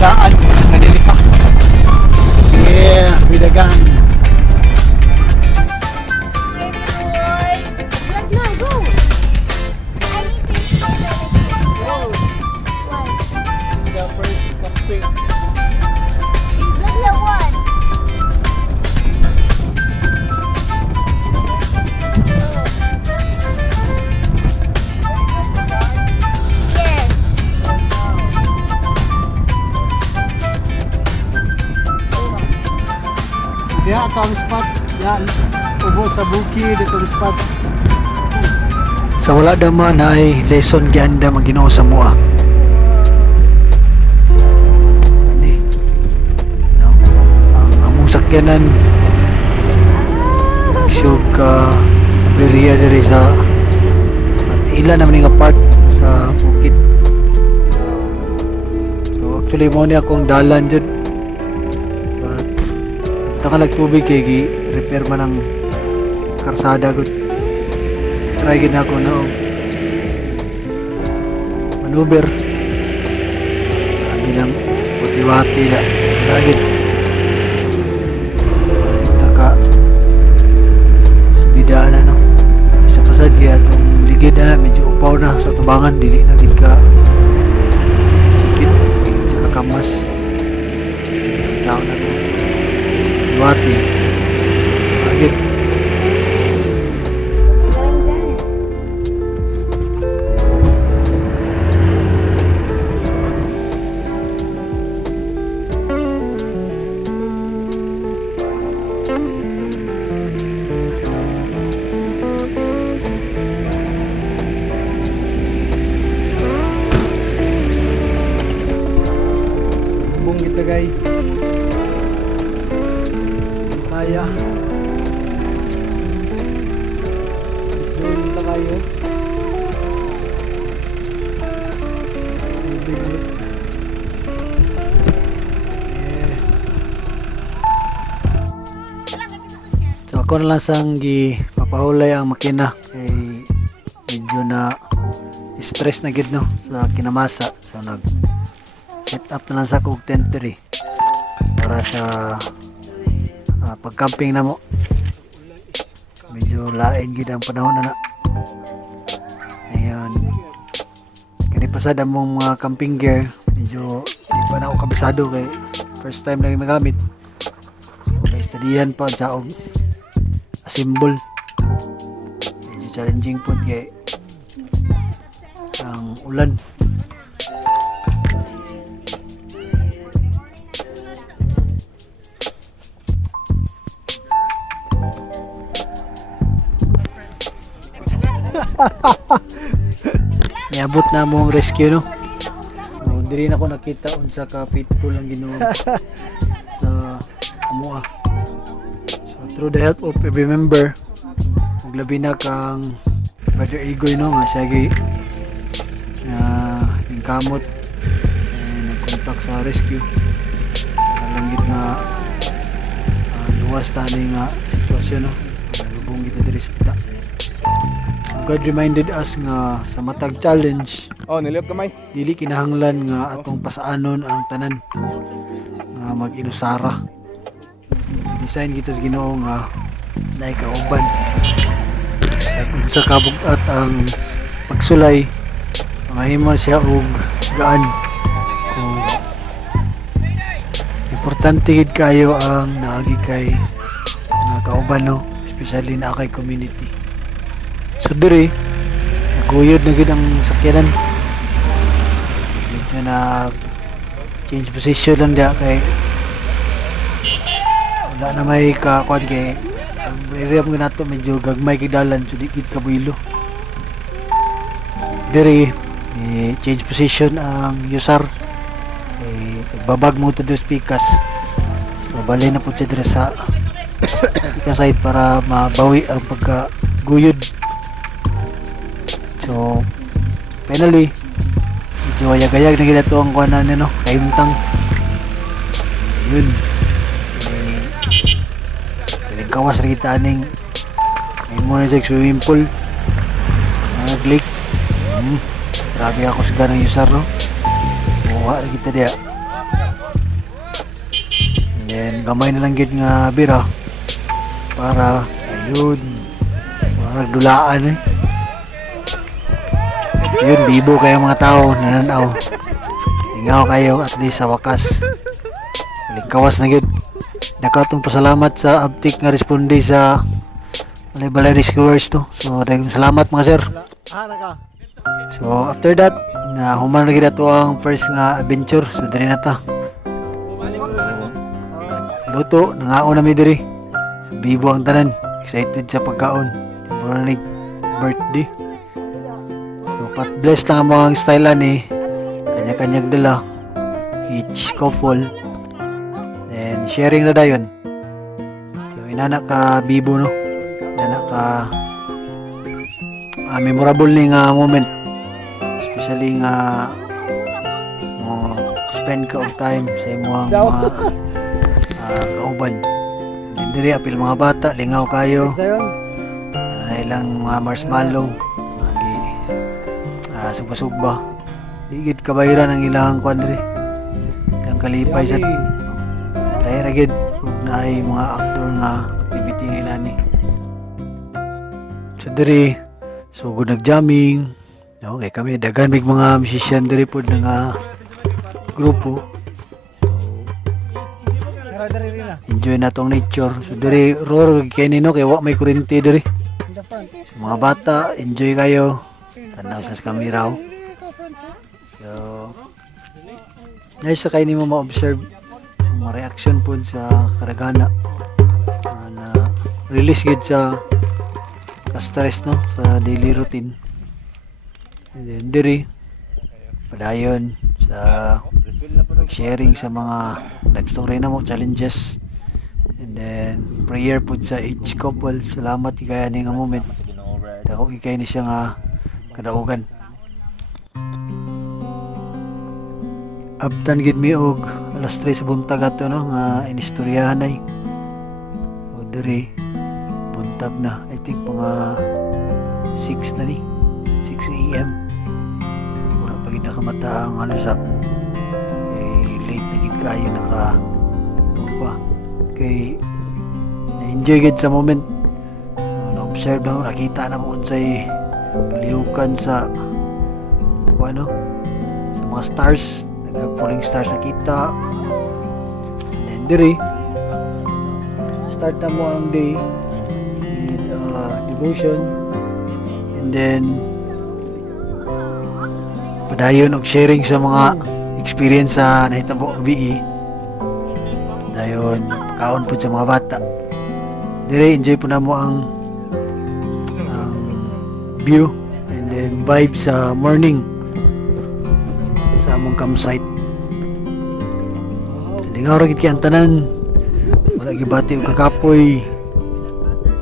daan nanili pa. Yeah, with a gun. Let's not go. I need to show them. Why? This is the first camping. Look the one. Yes. Diha atong spot. Yan. Ubos sa bukid itong spot. Sa wala dama na ay lesson gianda maginaw sa mua. Ani. No. Ang among sakyanan show ka beriya diri sa at ilan naman nga part sa bukid. So actually mo ni akong dalan jud. But taka tubig kay gi repair man ang karsada gud. Try gid ako no maneuver. Abi lang puti-wati na lagid. Taka bidaan na no. Isa pa sad kaya itong ligid na medyo upaw na sa tubangan dili na gid ka sikit dili ka kamas. Ciao na to. Wati. Agit. Going down. Bung kita guys. Kaya. Slow kita kayo. Yeah. So ako na lang sang mapahulay ang makina kay medyo na stress na gid no sa kinamasa. So nag set up na lang sa kog tent diri para sa pag-camping na mo. Medyo lain gid ang panahon na. Ayan. Kani pasad among mga camping gear, medyo di pa na ako kabisado kay first time lang magamit. Okay, studihan pa sa og assemble. Medyo challenging po kay ang ulan. Niabot na mong rescue no. Oh, diri na ako nakita unsa ka pitbull ang Ginoo sa amoa. So through the help of every member, maglabi na kang Brother Igoy no nga siya gi ning kamot nag-contact sa rescue. Langgit na luwas tani nga sitwasyon no. Nalubong kita diri sa kita. God reminded us nga sa matag challenge nilip kamay. dili kinahanglan nga atong pasaanon ang tanan nga mag-inusara. Design kita sa Ginoo nga naay kauban sa kabugat ang pagsulay mahimo siya og gaan. Kung importante gid kayo ang naagi kay nga kauban no, especially na kay community. So diri naguyod na gid ang sakyanan. Medyo na change position lang dia kay wala na may kakuan kay ang area mo nato medyo gagmay kay dalan so di gid kabuilo. Diri change position ang user. Babag mo to dos pikas. So bali na po siya diri sa pika side para mabawi ang pagkaguyod. So, finally, medyo ayag-ayag na gila ito ang kuhanan niya, no? Kaimtang. Yun. Piling kawas rin kita aning may muna sa swimming pool. Nag-lake. Grabe ako sa ganang user, no? Buha rin kita diya. then gamay na lang gid nga bira para ayun para dulaan eh. Yun, bibo kayo mga tao, nananaw. Ingaw kayo at least sa wakas. Lingkawas na gid. Nakatong pasalamat sa Abtik nga responde sa balay rescuers to. So daghang salamat mga sir. So after that, na human na gid ato ang first nga adventure. So diri na ta. Luto, nangaon na mi diri. So, bibo ang tanan, excited sa pagkaon. Mura na birthday. So pat bless lang ang mga style ni kanya-kanyang dala. Each couple. Then sharing na dayon. So inana ka bibo no. Inana ka memorable ni nga moment. Especially nga mo spend ka of time sa imong mga kauban. Then diri apil mga bata, lingaw kayo. Ilang mga marshmallow, lagi sugba-sugba. Digid kabayran ang ilang kwan diri. Ilang kalipay sa tayo ra gid ug naay mga outdoor nga activity nga ilani. So diri sugod nag-jamming. Okay, kami daghan mig mga musician diri pod nga grupo. Enjoy na tong nature. So diri roar kay nino kay wa may kuryente diri. So, mga bata, enjoy kayo. Tanaw sa kamera. So nice sa kayo nimo ma-observe mga reaction po sa karagana na release gid sa stress no sa daily routine. And then diri padayon sa sharing sa mga life story na mo challenges, and then prayer po sa each couple. Salamat kaya ni nga moment dako ikay ni siya nga kadaugan. Abtan gid mi og alas 3 sa buntag ato no nga inistoryahan ay o diri buntag na, I think mga 6 na ni 6 AM wala pa gid nakamata ang alusa late na gid kayo naka pa kay na-enjoy gid sa moment. Na-observe na nakita na mo unsay kalihukan sa ano sa mga stars, nag-falling stars nakita. And then diri start na mo ang day with devotion, and then padayon og sharing sa mga experience sa nahitabo gabi. Dayon kaon po sa mga bata. Dire enjoy po na mo ang view and then vibe sa morning sa among campsite. Lingaw ra gid kay ang tanan. Wala gibati og kakapoy.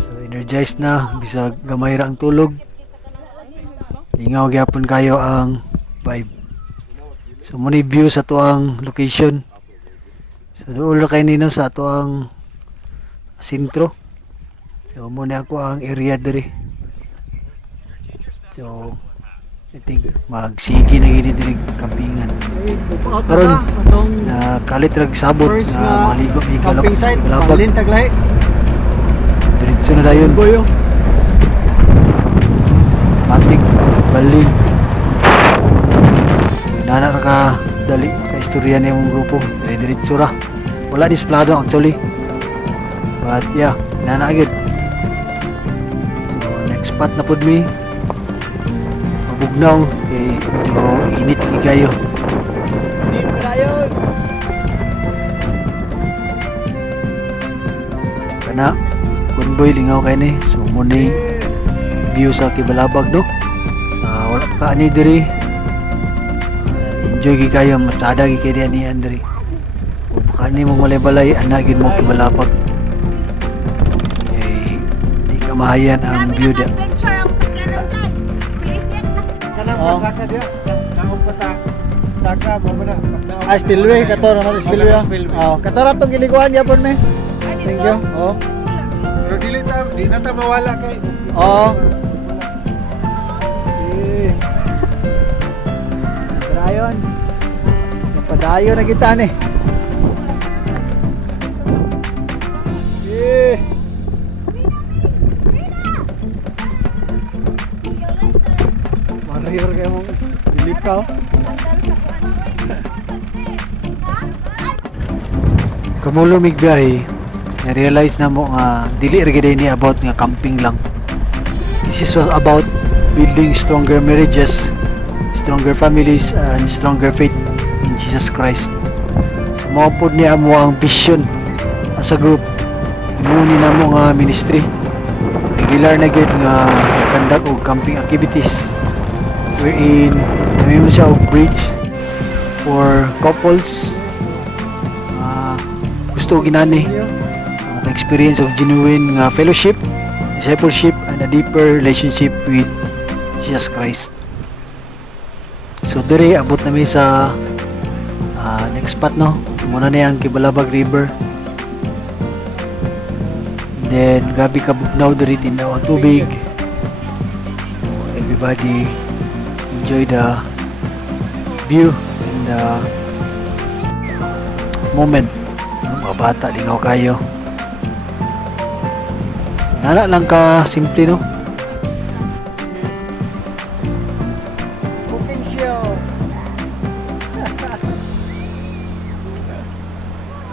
So energized na bisag gamay ra ang tulog. Lingaw gyapon kayo ang vibe. So muna view sa tuang location. So doon kay nino sa tuang sentro. So muna ako ang area diri. So I think magsigi na gini diri kampingan. Karon kalit rag sabot na maligo mi camping site labag Balin Taglay. Diretso na dayon Boyo. Patik Balin. Nana ka dali ka istorya ni mong grupo diretso ra. Wala displado actually. But yeah, nana agad. So next spot na pud mi. Bugnaw kay medyo init kayo. Kana convoy lingaw kay ni. So muni view sa Kibalabag no. Wala pa ani diri. Enjoy gi kayo matsada gi kay ni Andre. Ug baka ni mo balay-balay ana gid mo Kibalabag. Eh di ka mahayan ang view dia. Saka dia. Naong pata. Saka mo na. Spillway kato na spillway. Kato ra tong giliguan yapon me. Thank you. Pero di na ta mawala kay. Padayon. Padayon na kita ni. kaya mong dilip ka. Kamulumig biyahe, na-realize na mo nga dili ra gid ni about nga camping lang. This is about building stronger marriages, stronger families, and stronger faith in Jesus Christ. So mao pod niya mo ang vision as a group. Imuni na mo nga ministry. Regular na gid nga conduct og camping activities wherein namin mo siya og bridge for couples gusto ginani experience of genuine fellowship, discipleship, and a deeper relationship with Jesus Christ. So dire abot nami sa next spot no. Muna na yung Kibalabag River. And then gabi ka bugnaw diri tinaw ang tubig. Everybody enjoy the view and the moment. Mga bata lingaw kayo. Nana lang ka simple no. Cooking show.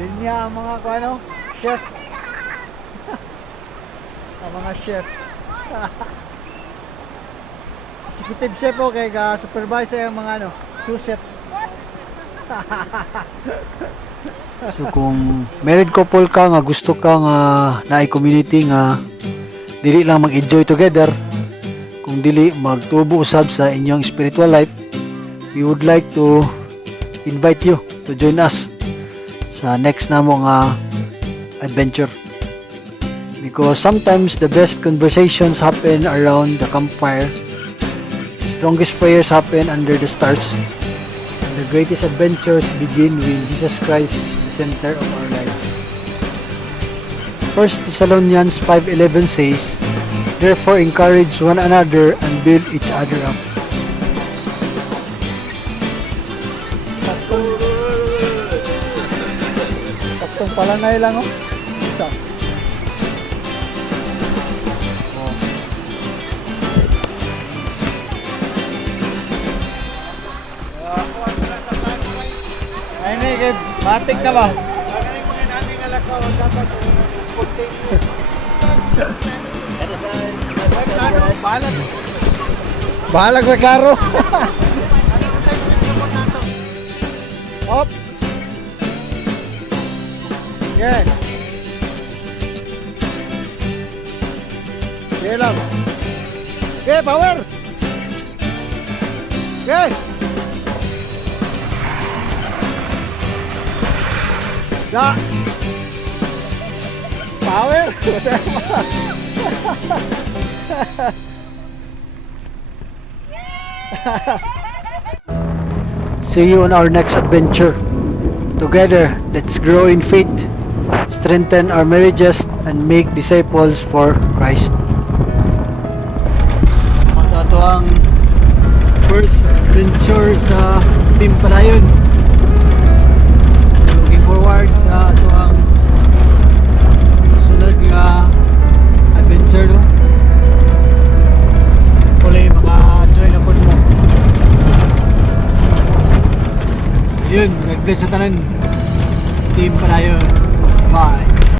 Linya ang mga ano, chef. Ang mga chef. Executive chef o kay supervise ang mga ano, sous chef. So kung married couple ka nga gusto ka nga naay community nga dili lang mag-enjoy together, kung dili magtubo usab sa inyong spiritual life, we would like to invite you to join us sa next namo nga adventure. Because sometimes the best conversations happen around the campfire. The strongest prayers happen under the stars. And the greatest adventures begin when Jesus Christ is the center of our life. 1 Thessalonians 5:11 says, "Therefore encourage one another and build each other up." Saktong palanay lang oh. Isa. Ay ni kay batik na ba? Bahalag sa klaro. Op. Yeah. Okay lang. Okay, power. Okay. Ya. Power. See you on our next adventure. Together, let's grow in faith, strengthen our marriages, and make disciples for Christ. Ito ang first adventure sa Team Palayon. So, looking forward sa ito ang sunod nga adventure no. Hopefully maka-join na po mo. Yun, God bless sa tanan. Team Palayon. Bye.